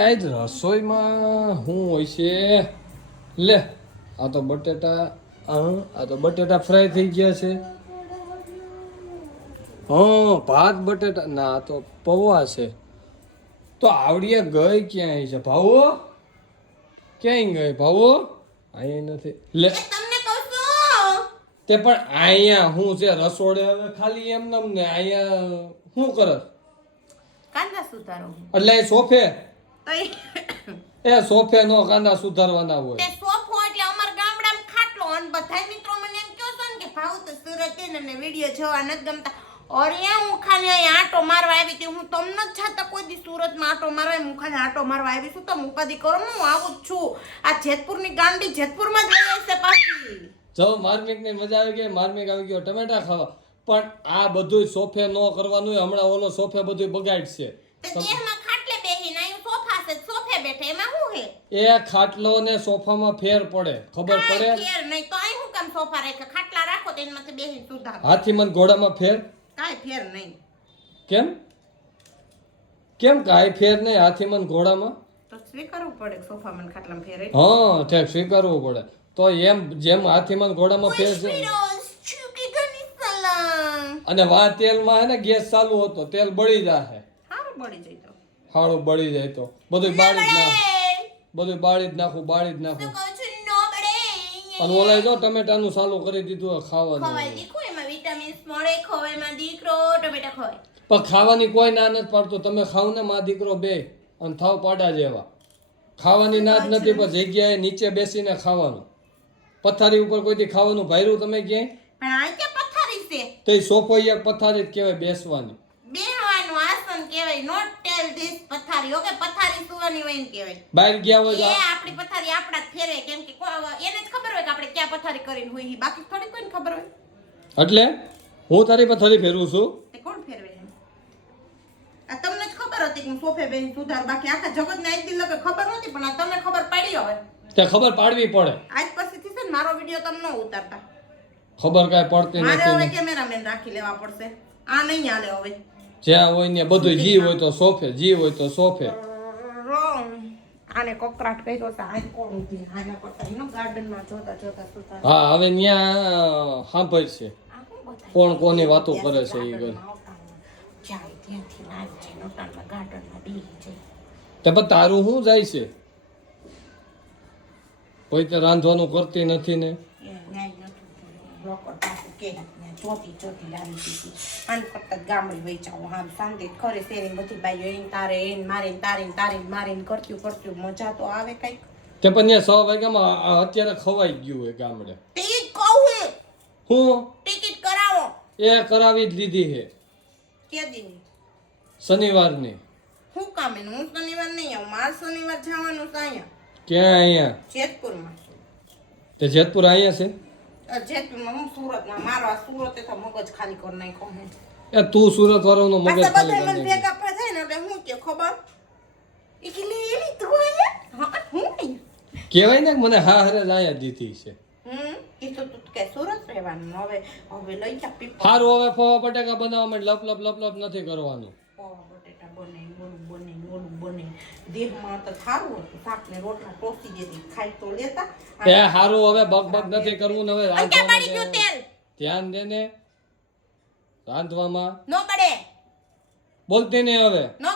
આજ રસોઈમાં શું હોય છે લે આ તો બટેટા હા આ તો બટેટા ફ્રાય થઈ ગયા છે. હા ભાત બટેટા ના આ તો પૌવા છે. તો આવડિયા ગઈ ક્યાંય છે ભાવો? ક્યાંય ગઈ ભાવો? અહીંયા નથી. લે. તે પણ અહીંયા શું છે રસોડે હવે ખાલી એમ ને અહીંયા શું કરસ એટલે સોફે? એ સોફે નો કાંદા સુધારવાના હોય. તે સોફો એટલે અમાર ગામડામાં ખાટલો અને બધા મિત્રો મને એમ કહો છો ને કે ભાવ તો સુરત છે ને વિડિયો જોવા નથી ગમતા. અરે હું ખાલી અહીં આટો મારવા આવી હતી. હું તમને જ છતાં કોઈ દી સુરતમાં આટો મારવા હું ખાલી આટો મારવા આવી છું તો ઉપાધિ કરો? હું આવું જ છું. આ જેતપુરની ગાંડી જેતપુરમાં જ રહે છે પાછી. જો માર્મિકની મજા આવી ગઈ માર્મિક આવી ગયો ટમેટા ખાવા. પણ આ બધું સોફે નો કરવાનું. હમણાં ઓલો સોફે બધું બગાડશે તે દેહમાં ખાટલે બેહીને અહીં સોફા છે સોફે બેઠે એમાં શું હે એ ખાટલો ને સોફામાં ફેર પડે. ખબર પડે? ફેર નહીં તો અહીં હું કામ સોફા રાખે? ખાટલા રાખો તો એમાંથી બેહીને સુધા હાથી મન ઘોડામાં ફેર? કાઈ ફેર નહીં. કેમ? કેમ કાઈ ફેર નહીં હાથી મન ઘોડામાં તો સ્વીકારવું પડે સોફા મન ખાટલામાં ફેર? હા ઠેક સ્વીકારવું પડે. તો એમ જેમ હાથી મન ઘોડામાં ફેર છે. અને વા તેલમાં હે ને ગેસ ચાલુ હતો તેલ બળી જાય હારું બળી જાય તો. હાળું બળી જાય તો. બધું બાળી જ નાખ. બધું બાળી જ નાખું બાળી જ નાખું. અને ઓલાય જો ટમેટાનું સાલું કરી દીધું ખાવાનું. પણ ખાવાની કોઈ ના નથી પાડતું. તમે ખાવ ને માં દીકરો બે અને થાવ પાડા જેવા. ખાવાની ના જ નથી પણ જગ્યાએ નીચે બેસીને ખાવાનું. પથારી ઉપર કોઈથી ખાવાનું ભાયરું તમે ક્યાંય? તો સોફો પથારી જ કહેવાય બેસવાની. બેસવાનું આસન કહેવાય નોટ ટેલ ધીસ પથારી. ઓકે પથારી સુવાની હોય કહેવાય. બહાર ગયા હોય એ આપણી પથારી આપણા ફેરે કેમ કે એને જ ખબર હોય કે આપણે ક્યાં પથારી કરીને હોય બાકી થોડી કોઈને ખબર હોય. એટલે હું તારી પથારી ફેરવું છું. તે કોણ ફેરવે આ તમને જ ખબર હતી કે હું સોફે બેન સુધાર. બાકી આખા જગતને આજ દિલ લોકો ખબર નહોતી પણ આ તમને ખબર પડી હવે. તે ખબર પાડવી પડે. આજ પછીથી છે ને મારો વીડિયો તમને ન ઉતારતા. ખબર કાંઈ પડતી મારે હવે. કેમેરામેન રાખી લેવા પડશે. આ નહીં હાલે હવે. જ્યાં હોય ને બધું જી હોય તો સોફે જી હોય તો સોફે આને કોકરાટ કર્યો છે આ કોણ ઊભી આના કરતા એનો ગાર્ડનમાં જોતા જોતા સુતા હા હવે ત્યાં સાંભળ છે કોણ કોની વાતો કરે છે એ ગઈ જાય ત્યાંથી લાવી છે નોટામાં ગાર્ડનમાં બેસી જાય. તે પણ તારું શું જાય છે? કોઈ તે રાંધવાનું કરતી નથી ને. નથી ચોથી ચોથી લાવી દીધી. આન જ ગામડી વેચાવો. આમ શાંતિ ખરે શેરી બધી બાઈઓ એને તારે એને મારીને તારીને તારીને મારીને કરતું કરતું મજા તો આવે કંઈક. તે પણ ત્યાં સો વાગ્યામાં અત્યારે ખવાઈ ગયું હોય ગામડે. ટિકિટ કહું હું? હું? ટિકિટ કરાવો. એ કરાવી જ લીધી છે કે દીની? શનિવારની. હું કામ એનું? હું શનિવાર નહીં આવું. મારે શનિવાર જવાનું છે અહીંયા. ક્યાં અહીંયા? જેતપુરમાં. તે જેતપુર અહીંયા છે? અ, હું સુરતમાં મારો આ સુરતે તો મગજ ખાલી કરી નાખ્યો એ તું સુરત વાળાનો મગજ ખાલી કરી નાખે. ભેગા થાય ને એટલે હું કે ખબર? એ એની તું હા? કહેવાય ને મને હા હરે લાયા દીધી છે. હમ? એ તો તું કે સુરત રહેવાનું હવે હવે લઈ જા પીપો. હવે પૌવા બટાકા બનાવવા માટે લપ લપ લપ લપ નથી કરવાનું. પૌવા બટેટા બને ઓલું બને ઓલું બને. દેહમાં તો સારું હતું શાક ને રોટલા ટોસી જેથી ખાઈ તો લેતા. એ સારું હવે બગ બગ નથી કરવું ને હવે અંકે રાંધવામાં ધ્યાન દે ને. રાંધવામાં. નો પડે બોલતી નહીં હવે. નો